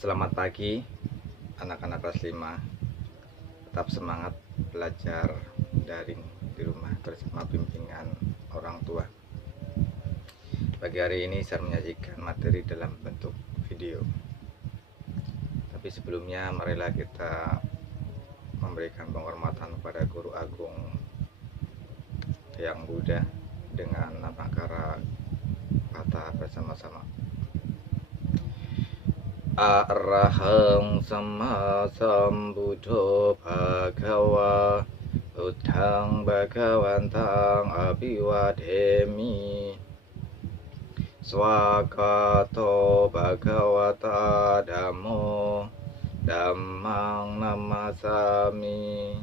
Selamat pagi anak-anak kelas 5. Tetap semangat belajar daring di rumah bersama bimbingan orang tua. Pagi hari ini saya menyajikan materi dalam bentuk video. Tapi sebelumnya marilah kita memberikan penghormatan kepada Guru Agung Hyang Buddha dengan namaskara kata bersama-sama. Arahang sama sambuddho bhagawa buddhang bhagawantang abhiwademi swakato bhagawata dhammo dhammang namasami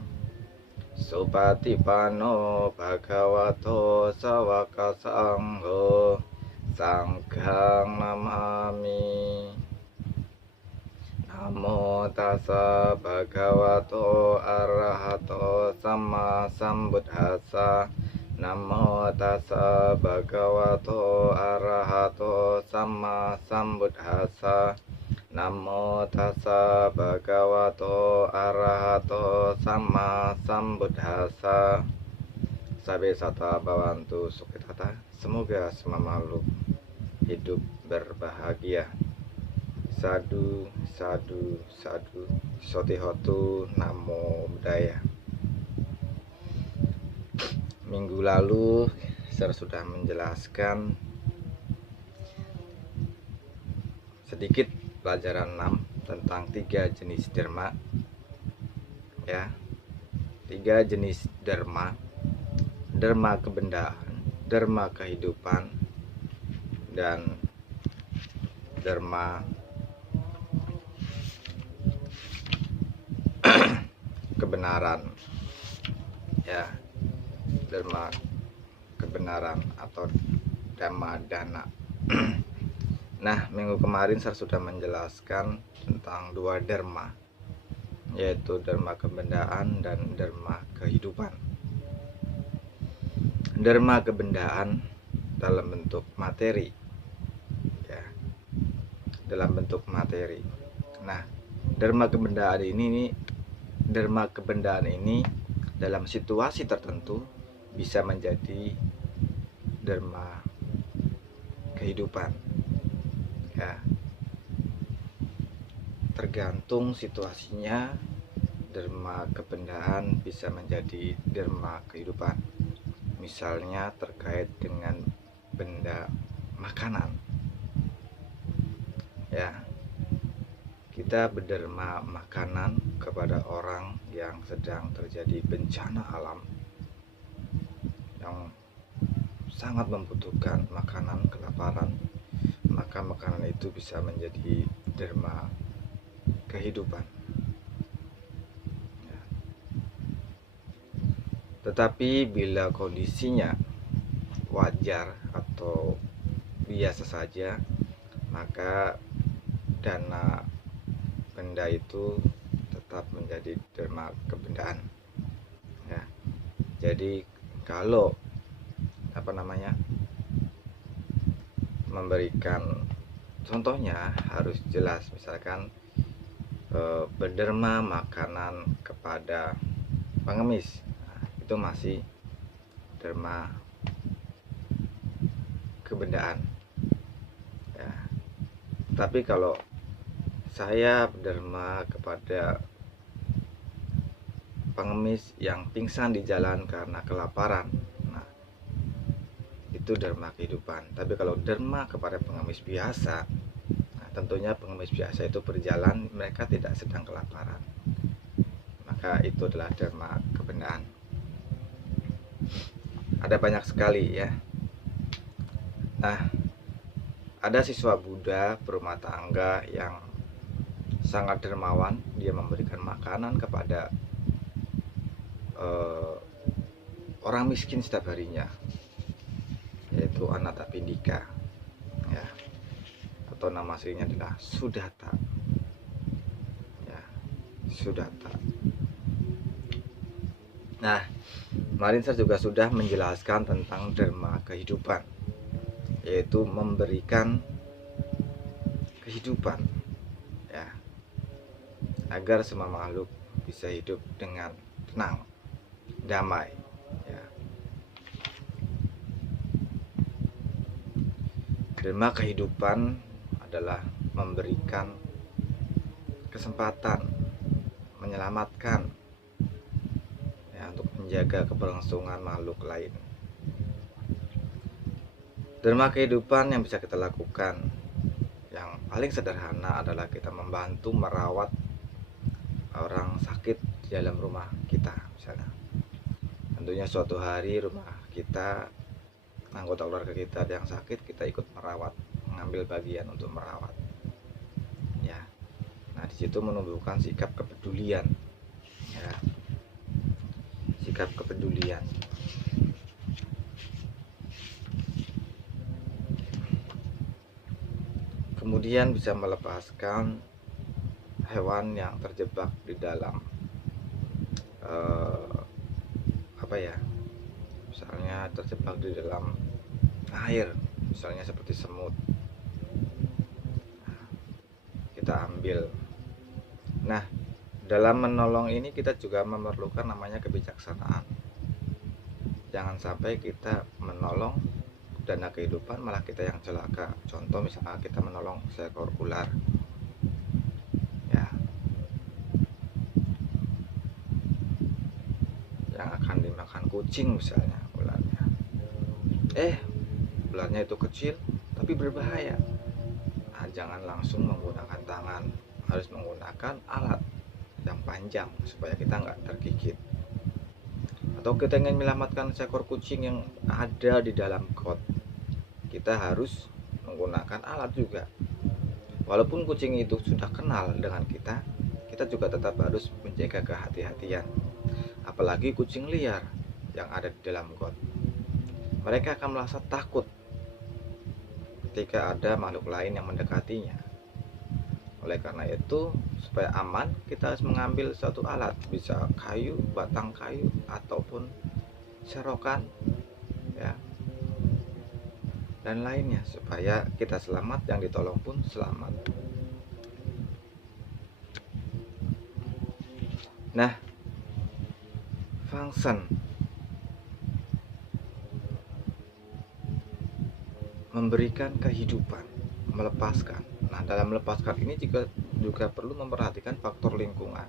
supatipanno bhagavato sawaka sangho sanghang namami. Namo tassa bhagavato arahato sama sambuddhassa. Namo tassa bhagavato arahato sama sambuddhassa. Namo tassa bhagavato arahato sama sambuddhassa. Sabe sata bawantu sukhitata. Semoga semua makhluk hidup berbahagia. Sadu, sadu, sadu, sotihotu, namo buddhaya. Minggu lalu saya sudah menjelaskan sedikit pelajaran 6 tentang 3 jenis dharma. Ya, 3 jenis dharma: dharma kebendaan, dharma kehidupan, dan dharma kebenaran. Ya, dharma kebenaran atau dhamma dana. Nah, minggu kemarin saya sudah menjelaskan tentang 2 dharma, yaitu dharma kebendaan dan dharma kehidupan. Dharma kebendaan dalam bentuk materi, ya, dalam bentuk materi. Nah, dharma kebendaan ini dalam situasi tertentu bisa menjadi dharma kehidupan. Ya, tergantung situasinya, dharma kebendaan bisa menjadi dharma kehidupan. Misalnya terkait dengan benda makanan. Ya, kita berdharma makanan kepada orang yang sedang terjadi bencana alam, yang sangat membutuhkan makanan, kelaparan, maka makanan itu bisa menjadi dharma kehidupan. Ya. Tetapi bila kondisinya wajar atau biasa saja, maka dana benda itu tetap menjadi dharma kebendaan. Ya. Jadi kalau memberikan contohnya harus jelas. Misalkan berderma makanan kepada pengemis, nah, itu masih dharma kebendaan. Ya. Tapi kalau saya berderma kepada pengemis yang pingsan di jalan karena kelaparan, nah, itu dharma kehidupan. Tapi kalau dharma kepada pengemis biasa, nah, tentunya pengemis biasa itu berjalan, mereka tidak sedang kelaparan, maka itu adalah dharma kebendaan. Ada banyak sekali, ya. Nah, ada siswa Buddha berumah tangga yang sangat dermawan. Dia memberikan makanan kepada orang miskin setiap harinya, yaitu Anathapindika, ya, atau nama aslinya adalah Sudatta. Ya, Sudatta. Nah, kemarin saya juga sudah menjelaskan tentang dharma kehidupan, yaitu memberikan kehidupan, ya, agar semua makhluk bisa hidup dengan tenang, damai, ya. Dharma kehidupan adalah memberikan kesempatan, menyelamatkan, ya, untuk menjaga keberlangsungan makhluk lain. Dharma kehidupan yang bisa kita lakukan yang paling sederhana adalah kita membantu merawat orang sakit di dalam rumah kita misalnya. Tentunya suatu hari rumah kita, anggota keluarga kita yang sakit, kita ikut merawat, mengambil bagian untuk merawat, ya. Nah, di situ menumbuhkan sikap kepedulian, ya, sikap kepedulian. Kemudian bisa melepaskan hewan yang terjebak di dalam misalnya terjebak di dalam air, misalnya seperti semut. Nah, kita ambil. Nah, dalam menolong ini kita juga memerlukan namanya kebijaksanaan. Jangan sampai kita menolong dana kehidupan malah kita yang celaka. Contoh misalnya kita menolong seekor ular, ya, yang akan dimakan kucing misalnya ularnya. Ularnya itu kecil tapi berbahaya. Nah, jangan langsung menggunakan tangan, harus menggunakan alat yang panjang supaya kita nggak tergigit. Atau kita ingin menyelamatkan seekor kucing yang ada di dalam got, kita harus menggunakan alat juga. Walaupun kucing itu sudah kenal dengan kita, kita juga tetap harus menjaga kehati-hatian. Apalagi kucing liar yang ada di dalam got. Mereka akan merasa takut ketika ada makhluk lain yang mendekatinya. Oleh karena itu, supaya aman, kita harus mengambil suatu alat, bisa kayu, batang kayu, ataupun serokan, ya, dan lainnya, supaya kita selamat, yang ditolong pun selamat. Nah, function memberikan kehidupan, melepaskan. Nah, dalam melepaskan ini juga perlu memperhatikan faktor lingkungan.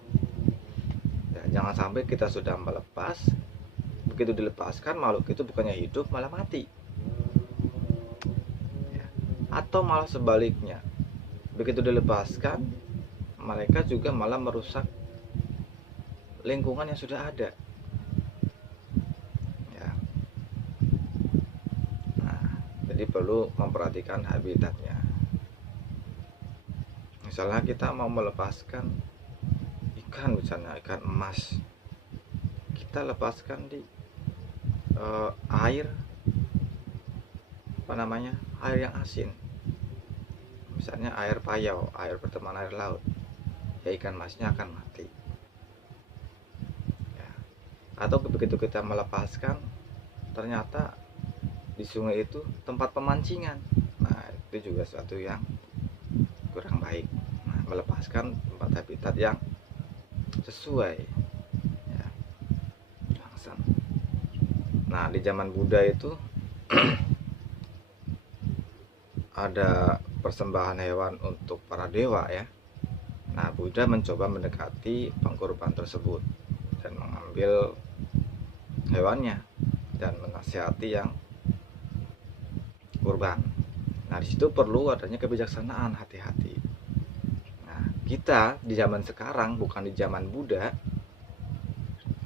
Ya, jangan sampai kita sudah melepas, begitu dilepaskan makhluk itu bukannya hidup malah mati. Atau malah sebaliknya, begitu dilepaskan mereka juga malah merusak lingkungan yang sudah ada, ya. Nah, jadi perlu memperhatikan habitatnya. Misalnya kita mau melepaskan ikan, misalnya ikan emas, kita lepaskan di air air yang asin, misalnya air payau, air berteman air laut, ya ikan emasnya akan mati, ya. Atau begitu kita melepaskan ternyata di sungai itu tempat pemancingan, nah itu juga suatu yang kurang baik. Nah, melepaskan tempat habitat yang sesuai, ya. Nah, di zaman Buddha itu ada persembahan hewan untuk para dewa, ya. Nah, Buddha mencoba mendekati pengkorban tersebut dan mengambil hewannya dan menasihati yang kurban. Nah, disitu perlu adanya kebijaksanaan, hati-hati. Nah, kita di zaman sekarang, bukan di zaman Buddha,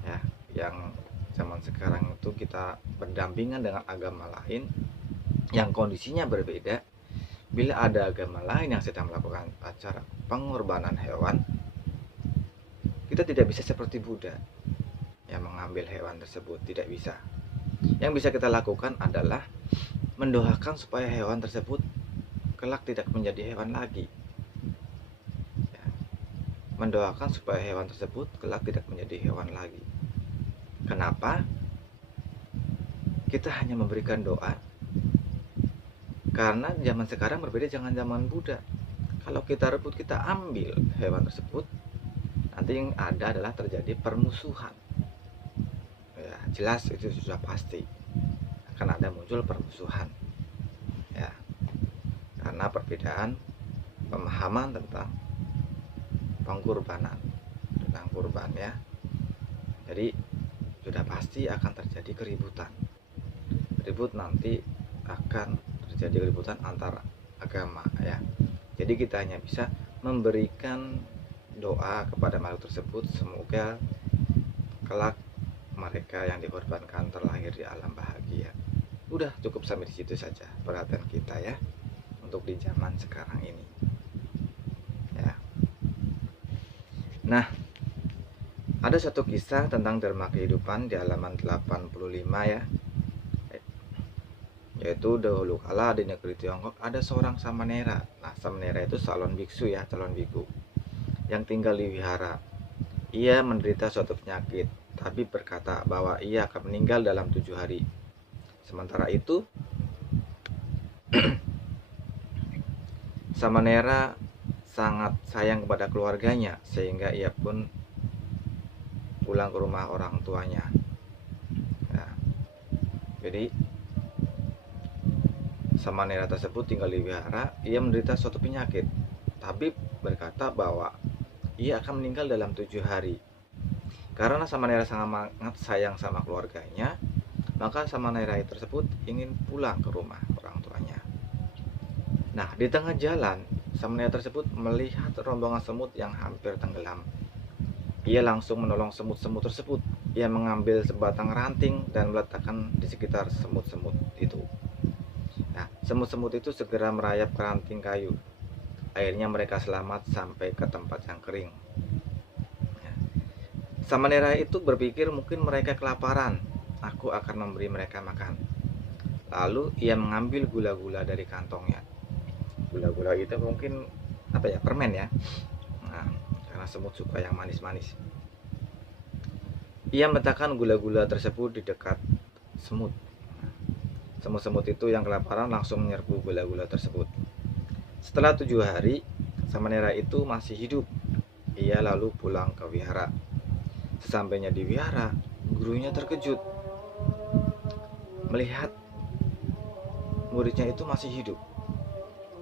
ya, yang zaman sekarang itu kita berdampingan dengan agama lain yang kondisinya berbeda. Bila ada agama lain yang sedang melakukan acara pengorbanan hewan, kita tidak bisa seperti Buddha yang mengambil hewan tersebut, tidak bisa. Yang bisa kita lakukan adalah mendoakan supaya hewan tersebut kelak tidak menjadi hewan lagi, ya. Mendoakan supaya hewan tersebut kelak tidak menjadi hewan lagi. Kenapa? Kita hanya memberikan doa. Karena zaman sekarang berbeda dengan zaman Buddha. kalau kita rebut, kita ambil hewan tersebut, nanti yang ada adalah terjadi permusuhan. Ya, jelas itu sudah pasti akan ada muncul permusuhan. Ya, karena perbedaan pemahaman tentang pengkorbanan, tentang kurban ya. Jadi sudah pasti akan terjadi keributan. Ribut nanti akan terjadi keributan antar agama ya. Jadi kita hanya bisa memberikan doa kepada makhluk tersebut, semoga kelak mereka yang dikorbankan terlahir di alam bahagia. Udah cukup sampai di situ saja perhatian kita ya untuk di zaman sekarang ini. Ya. Nah, ada satu kisah tentang dharma kehidupan di halaman 85 ya. Yaitu dahulu kala di negeri Tiongkok ada seorang samanera. Nah, samanera itu calon biksu ya, calon biku yang tinggal di wihara. Ia menderita suatu penyakit, tapi berkata bahwa ia akan meninggal dalam 7 hari. Sementara itu, samanera sangat sayang kepada keluarganya, sehingga ia pun pulang ke rumah orang tuanya. Ya. Jadi samanera tersebut tinggal di wihara. Ia menderita suatu penyakit, tapi berkata bahwa ia akan meninggal dalam 7 hari. Karena samanera sangat sayang sama keluarganya, maka samanera tersebut ingin pulang ke rumah orang tuanya. Nah, di tengah jalan, samanera tersebut melihat rombongan semut yang hampir tenggelam. Ia langsung menolong semut-semut tersebut. Ia mengambil sebatang ranting dan meletakkan di sekitar semut-semut itu. Nah, semut-semut itu segera merayap ke ranting kayu. Akhirnya mereka selamat sampai ke tempat yang kering. Samanera itu berpikir mungkin mereka kelaparan. Aku akan memberi mereka makan. Lalu ia mengambil gula-gula dari kantongnya. Gula-gula itu mungkin permen ya. Nah, karena semut suka yang manis-manis. Ia meletakkan gula-gula tersebut di dekat semut. Semut-semut itu yang kelaparan langsung menyerbu gula-gula tersebut. Setelah 7 hari, samanera itu masih hidup. Ia lalu pulang ke wihara. Sesampainya di wihara, gurunya terkejut melihat muridnya itu masih hidup.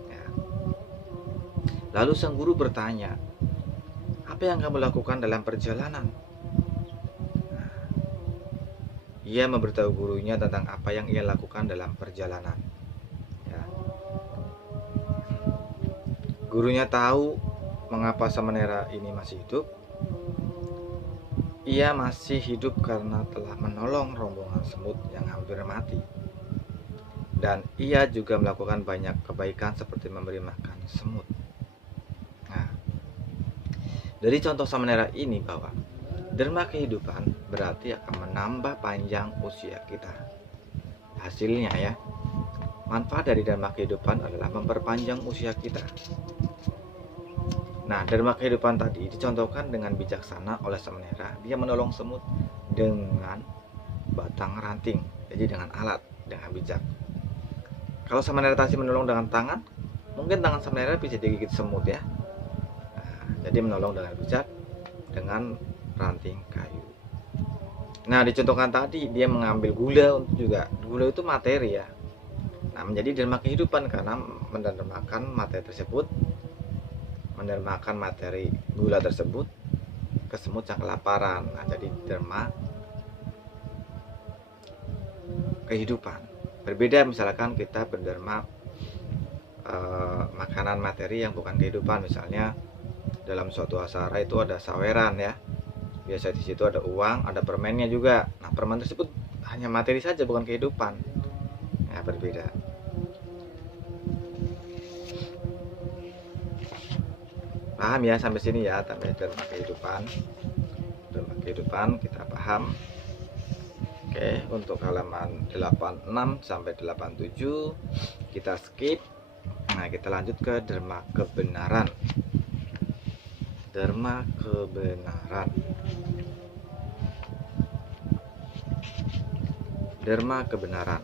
Ya. Lalu sang guru bertanya, "Apa yang kamu lakukan dalam perjalanan?" Nah, ia memberitahu gurunya tentang apa yang ia lakukan dalam perjalanan. Ya. Gurunya tahu mengapa samanera ini masih hidup. Ia masih hidup karena telah menolong rombongan semut yang hampir mati. Dan ia juga melakukan banyak kebaikan seperti memberi makan semut. Nah, dari contoh samanera ini bahwa dharma kehidupan berarti akan menambah panjang usia kita. Hasilnya ya, manfaat dari dharma kehidupan adalah memperpanjang usia kita. Nah, dharma kehidupan tadi dicontohkan dengan bijaksana oleh samanera. Dia menolong semut dengan batang ranting, jadi dengan alat, dengan bijak. Kalau samanera tadi menolong dengan tangan, mungkin tangan samanera bisa digigit semut ya. Nah, jadi menolong dengan bijak dengan ranting kayu. Nah, dicontohkan tadi dia mengambil gula untuk juga. Gula itu materi ya. Nah, menjadi dharma kehidupan karena mendermakan materi tersebut, mendermakan materi gula tersebut ke semut yang kelaparan. Nah, jadi dharma kehidupan. Berbeda misalkan kita berdharma makanan materi yang bukan kehidupan. Misalnya dalam suatu acara itu ada saweran ya. Biasa di situ ada uang, ada permennya juga. Nah, permen tersebut hanya materi saja, bukan kehidupan. Ya, berbeda. Paham ya sampai sini ya, sampai dharma kehidupan. Dharma kehidupan kita paham. Oke, untuk halaman 86 sampai 87 kita skip. Nah, kita lanjut ke dharma kebenaran. Dharma kebenaran. Dharma kebenaran.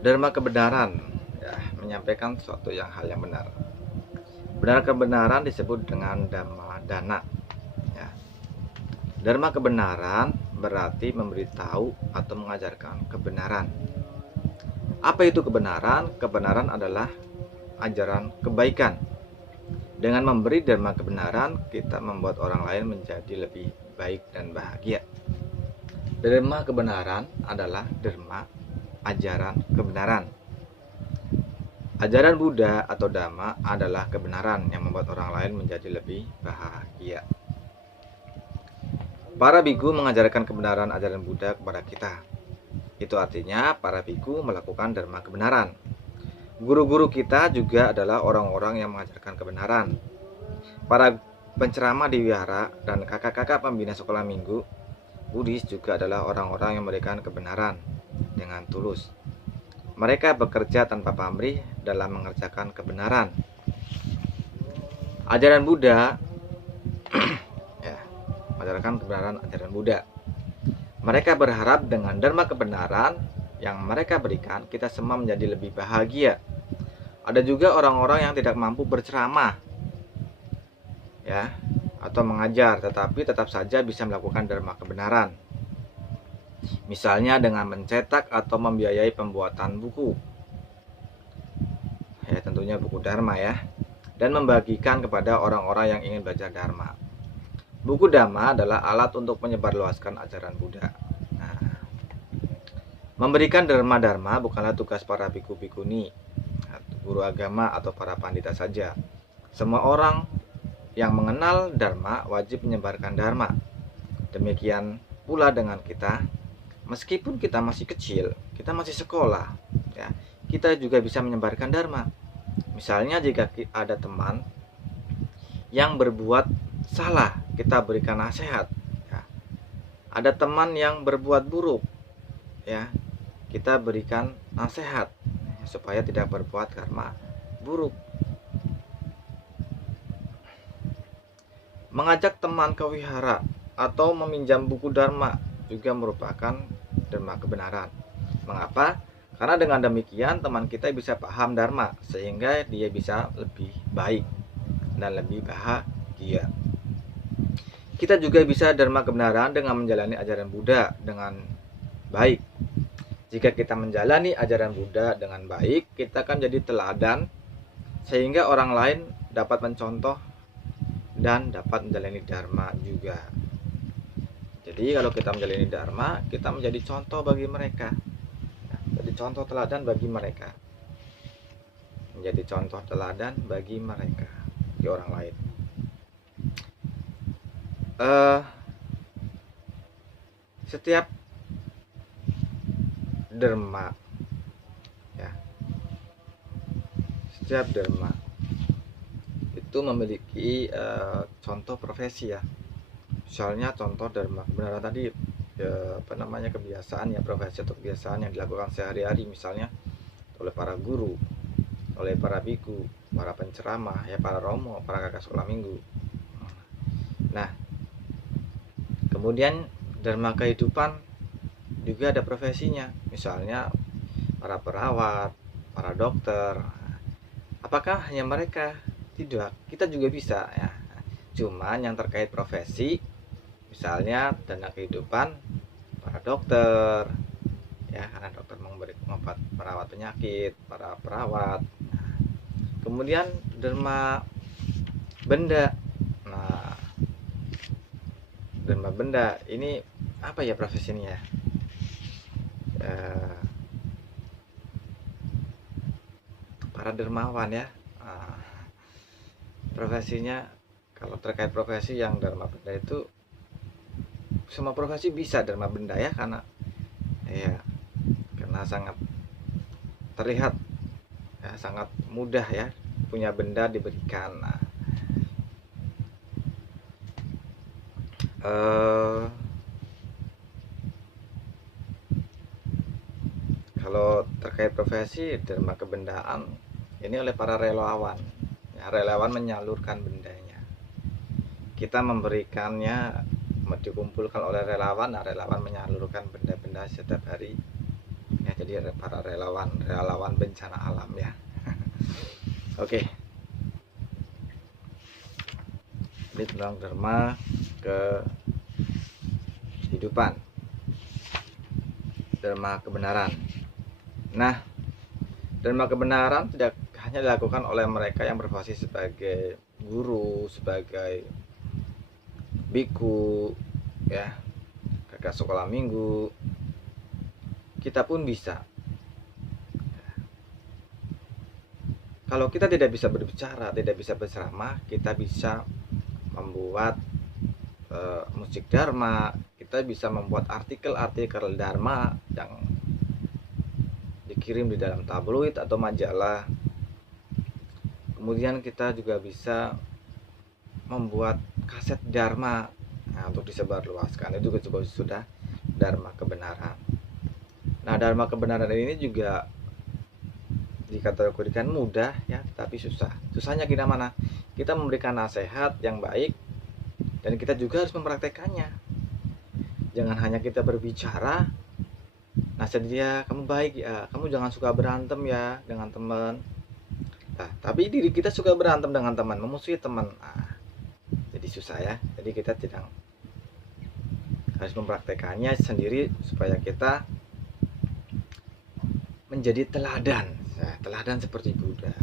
Dharma kebenaran ya, menyampaikan suatu hal yang benar. Benar kebenaran disebut dengan dhamma dana. Ya. Dharma kebenaran berarti memberitahu atau mengajarkan kebenaran. Apa itu kebenaran? Kebenaran adalah ajaran kebaikan. Dengan memberi dharma kebenaran, kita membuat orang lain menjadi lebih baik dan bahagia. Dharma kebenaran adalah dharma ajaran kebenaran. Ajaran Buddha atau Dhamma adalah kebenaran yang membuat orang lain menjadi lebih bahagia. Para biku mengajarkan kebenaran ajaran Buddha kepada kita. Itu artinya para biku melakukan dharma kebenaran. Guru-guru kita juga adalah orang-orang yang mengajarkan kebenaran. Para penceramah di wihara dan kakak-kakak pembina sekolah minggu Buddhis juga adalah orang-orang yang memberikan kebenaran dengan tulus. Mereka bekerja tanpa pamrih dalam mengerjakan kebenaran. Ajaran Buddha mengajarkan kebenaran ajaran Buddha. Mereka berharap dengan dharma kebenaran yang mereka berikan, kita semua menjadi lebih bahagia. Ada juga orang-orang yang tidak mampu berceramah, ya, atau mengajar, tetapi tetap saja bisa melakukan dharma kebenaran. Misalnya dengan mencetak atau membiayai pembuatan buku, ya tentunya buku dharma ya, dan membagikan kepada orang-orang yang ingin belajar dharma. Buku dhamma adalah alat untuk menyebarluaskan ajaran Buddha. Nah, memberikan dharma bukanlah tugas para biku-bikuni, guru agama atau para pandita saja. Semua orang yang mengenal dharma wajib menyebarkan dharma. Demikian pula dengan kita. Meskipun kita masih kecil, kita masih sekolah, ya, kita juga bisa menyebarkan dharma. Misalnya jika ada teman yang berbuat salah, kita berikan nasihat. Ya. Ada teman yang berbuat buruk, ya, kita berikan nasihat supaya tidak berbuat karma buruk. Mengajak teman ke wihara atau meminjam buku dharma juga merupakan dharma kebenaran. Mengapa? Karena dengan demikian teman kita bisa paham dharma sehingga dia bisa lebih baik dan lebih bahagia. Kita juga bisa dharma kebenaran dengan menjalani ajaran Buddha dengan baik. Jika kita menjalani ajaran Buddha dengan baik, kita akan jadi teladan sehingga orang lain dapat mencontoh dan dapat menjalani dharma juga. Jadi kalau kita menjalani dharma, kita menjadi contoh bagi mereka. Jadi contoh teladan bagi mereka. Menjadi contoh teladan bagi mereka, bagi orang lain. Setiap dharma, ya, setiap dharma itu memiliki contoh profesi ya. Misalnya contoh dharma kebenaran tadi, kebiasaan ya, profesi atau kebiasaan yang dilakukan sehari-hari, misalnya oleh para guru, oleh para biku, para penceramah, ya, para romo, para kakak sekolah minggu. Nah, kemudian dharma kehidupan juga ada profesinya, misalnya para perawat, para dokter. Apakah hanya mereka? Tidak, kita juga bisa ya. Cuman yang terkait profesi, misalnya dana kehidupan para dokter, ya, karena dokter memberi obat perawat penyakit, para perawat. Kemudian dharma benda. Nah, dharma benda ini apa ya profesinya ya? Para dermawan ya. Profesinya, kalau terkait profesi yang dharma benda itu, semua profesi bisa dharma benda ya, karena sangat terlihat ya, sangat mudah ya, punya benda diberikan. Nah, kalau terkait profesi dharma kebendaan ini oleh para relawan. Ya, relawan menyalurkan bendanya. Kita memberikannya, dikumpulkan oleh relawan. Nah, relawan menyalurkan benda-benda setiap hari. Ya, jadi para relawan bencana alam ya. Oke, ini tentang dharma kehidupan, dharma kebenaran. Nah, dharma kebenaran tidak hanya dilakukan oleh mereka yang berprofesi sebagai guru, sebagai biku, ya, kakak sekolah minggu. Kita pun bisa. Kalau kita tidak bisa berbicara, tidak bisa berceramah, kita bisa membuat musik dharma, kita bisa membuat artikel-artikel dharma yang dikirim di dalam tabloid atau majalah. Kemudian kita juga bisa membuat kaset dharma, nah, untuk disebarluaskan. Itu juga sudah dharma kebenaran. Nah, dharma kebenaran ini juga dikategorikan mudah, ya, tapi susah. Susahnya gimana? Kita memberikan nasihat yang baik dan kita juga harus mempraktekannya. Jangan hanya kita berbicara, nasihat dia, kamu baik ya, kamu jangan suka berantem ya dengan teman. Nah, tapi diri kita suka berantem dengan teman, memusuhi teman. Nah, jadi susah ya. Jadi kita tidak harus mempraktekannya sendiri supaya kita menjadi teladan. Nah, teladan seperti Buddha.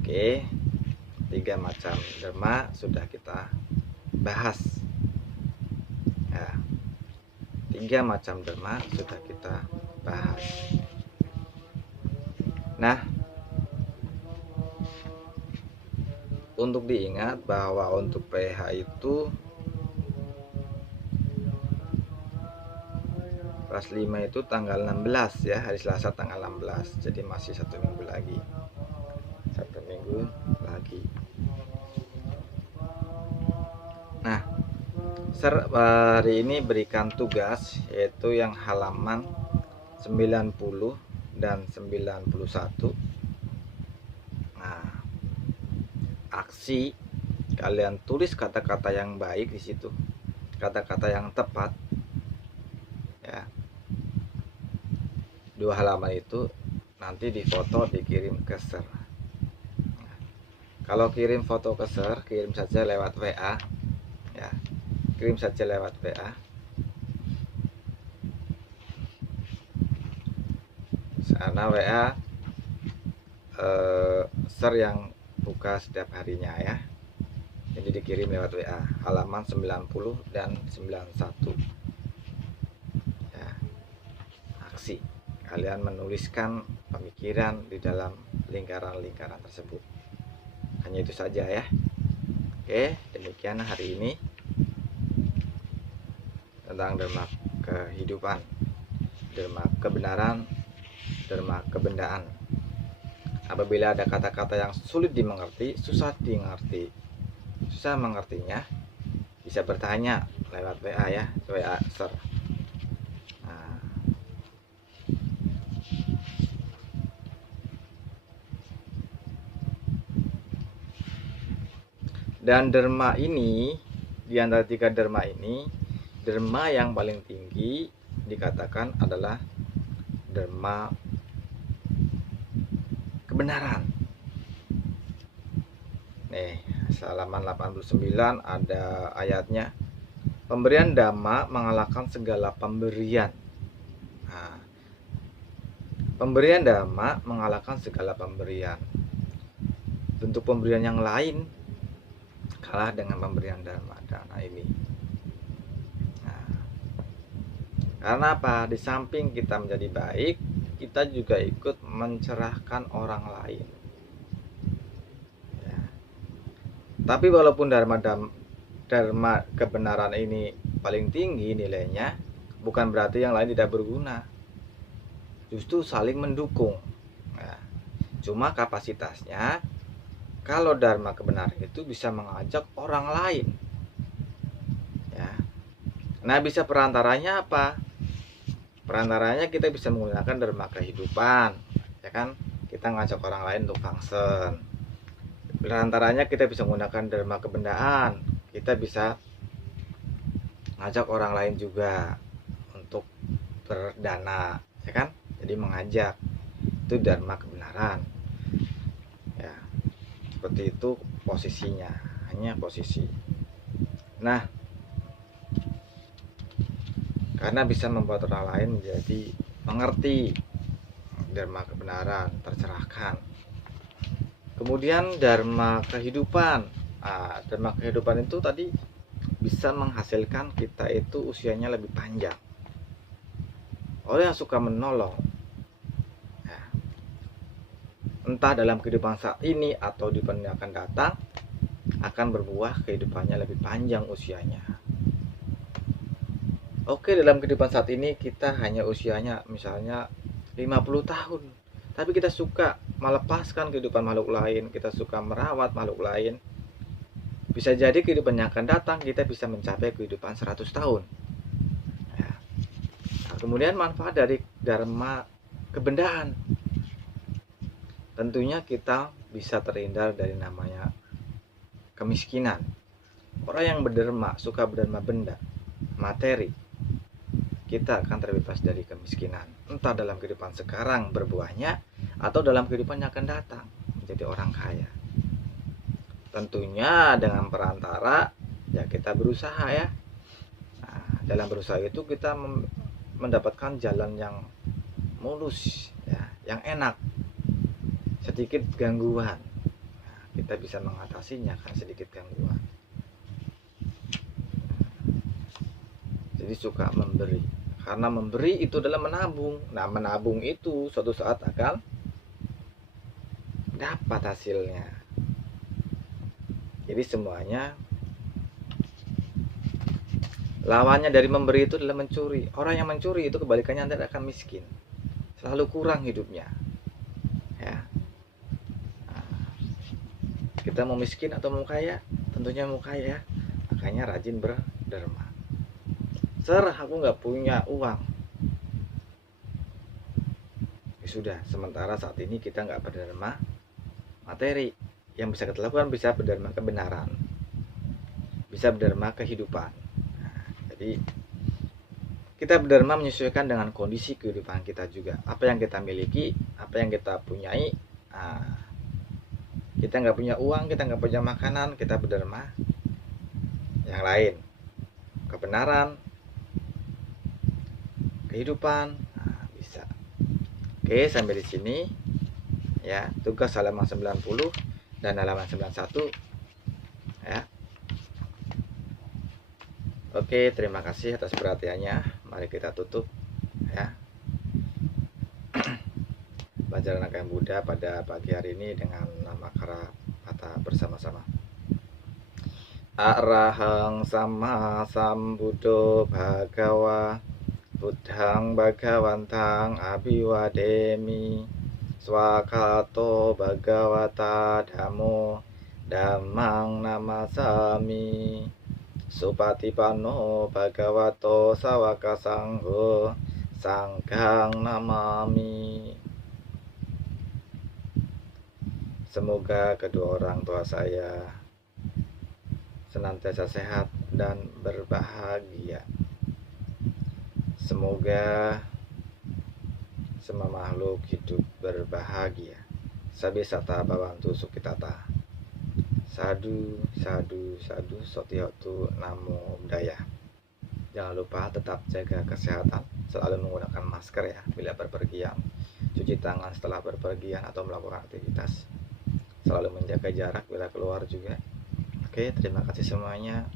Oke, 3 macam dharma sudah kita bahas. Ya, 3 macam dharma sudah kita bahas. Nah, untuk diingat bahwa untuk PH itu kelas 5 itu tanggal 16 ya, hari Selasa tanggal 16. Jadi masih 1 minggu lagi. 1 minggu lagi. Nah, hari ini berikan tugas yaitu yang halaman 90 dan 91. Nah, aksi kalian tulis kata-kata yang baik di situ. Kata-kata yang tepat. Ya. 2 halaman itu nanti difoto, dikirim ke SER. Nah, kalau kirim foto ke SER, kirim saja lewat WA, ya, kirim saja lewat WA. Sana WA SER yang buka setiap harinya ya. Jadi dikirim lewat WA halaman 90 dan 91. Ya, aksi. Kalian menuliskan pemikiran di dalam lingkaran-lingkaran tersebut. Hanya itu saja ya. Oke, demikian hari ini tentang dharma kehidupan, dharma kebenaran, dharma kebendaan. Apabila ada kata-kata yang sulit dimengerti, susah dimengerti, susah mengertinya, bisa bertanya lewat WA ya, WA SER. Nah, dan dharma ini, di antara 3 dharma ini, dharma yang paling tinggi dikatakan adalah dharma kebenaran. Nih, halaman 89 ada ayatnya. Pemberian dhamma mengalahkan segala pemberian. Nah, pemberian dhamma mengalahkan segala pemberian. Bentuk pemberian yang lain kalah dengan pemberian dharma dana ini. Nah, karena apa? Di samping kita menjadi baik, kita juga ikut mencerahkan orang lain. Ya. Tapi walaupun dharma kebenaran ini paling tinggi nilainya, bukan berarti yang lain tidak berguna. Justru saling mendukung. Ya. Cuma kapasitasnya, kalau dharma kebenaran itu bisa mengajak orang lain. Ya. Nah, bisa perantaranya apa? Perantaranya kita bisa menggunakan dharma kehidupan, ya kan? Kita ngajak orang lain untuk function. Perantaranya kita bisa menggunakan dharma kebendaan. Kita bisa ngajak orang lain juga untuk berdana, ya kan? Jadi mengajak, itu dharma kebenaran. seperti itu posisinya, hanya posisi. Nah, karena bisa membuat orang lain menjadi mengerti dharma kebenaran, tercerahkan. Kemudian dharma kehidupan. Dharma kehidupan itu tadi bisa menghasilkan kita itu usianya lebih panjang. Orang yang suka menolong, ya, entah dalam kehidupan saat ini atau di dunia akan datang, akan berbuah kehidupannya lebih panjang usianya. Oke, dalam kehidupan saat ini kita hanya usianya misalnya 50 tahun, tapi kita suka melepaskan kehidupan makhluk lain, kita suka merawat makhluk lain. Bisa jadi kehidupan yang akan datang kita bisa mencapai kehidupan 100 tahun. Ya. Nah, kemudian manfaat dari dharma kebendaan. Tentunya kita bisa terhindar dari namanya kemiskinan. Orang yang berderma, suka berderma benda, materi, kita akan terbebas dari kemiskinan. Entah dalam kehidupan sekarang berbuahnya, atau dalam kehidupan yang akan datang menjadi orang kaya. Tentunya dengan perantara ya kita berusaha ya. Nah, dalam berusaha itu kita mendapatkan jalan yang mulus ya, yang enak. Sedikit gangguan, nah, kita bisa mengatasinya kan sedikit gangguan. Jadi suka memberi, karena memberi itu adalah menabung. Nah, menabung itu suatu saat akan dapat hasilnya. Jadi semuanya, lawannya dari memberi itu adalah mencuri. Orang yang mencuri itu kebalikannya nanti akan miskin, selalu kurang hidupnya ya. Kita mau miskin atau mau kaya? Tentunya mau kaya. Makanya rajin berderma. Aku nggak punya uang. Ya sudah, sementara saat ini kita nggak berderma materi. Yang bisa kita lakukan bisa berderma kebenaran, bisa berderma kehidupan. Nah, jadi kita berderma menyesuaikan dengan kondisi kehidupan kita juga. Apa yang kita miliki, apa yang kita punyai. Kita nggak punya uang, kita nggak punya makanan, kita berderma yang lain, kebenaran, kehidupan. Nah, bisa. Oke, sampai di sini ya, tugas halaman 90 dan halaman 91 ya. Oke, terima kasih atas perhatiannya. Mari kita tutup ya pelajaran Agama Buddha pada pagi hari ini dengan nama kata bersama-sama. Arahang sama sambuddho bhagawa buddhang bhagawantang abiwademi swakato bhagawata dhammo dhammang namasami supatipanno bhagavato sawaka sangho sanghang namami. Semoga kedua orang tua saya senantiasa sehat dan berbahagia. Semoga semua makhluk hidup berbahagia. Sabi sata bawantu sukitata. Sadu, sadu, sadu, sotihotu, namo buddhaya. Jangan lupa tetap jaga kesehatan, selalu menggunakan masker ya bila berpergian, cuci tangan setelah berpergian atau melakukan aktivitas, selalu menjaga jarak bila keluar juga. Oke, terima kasih semuanya.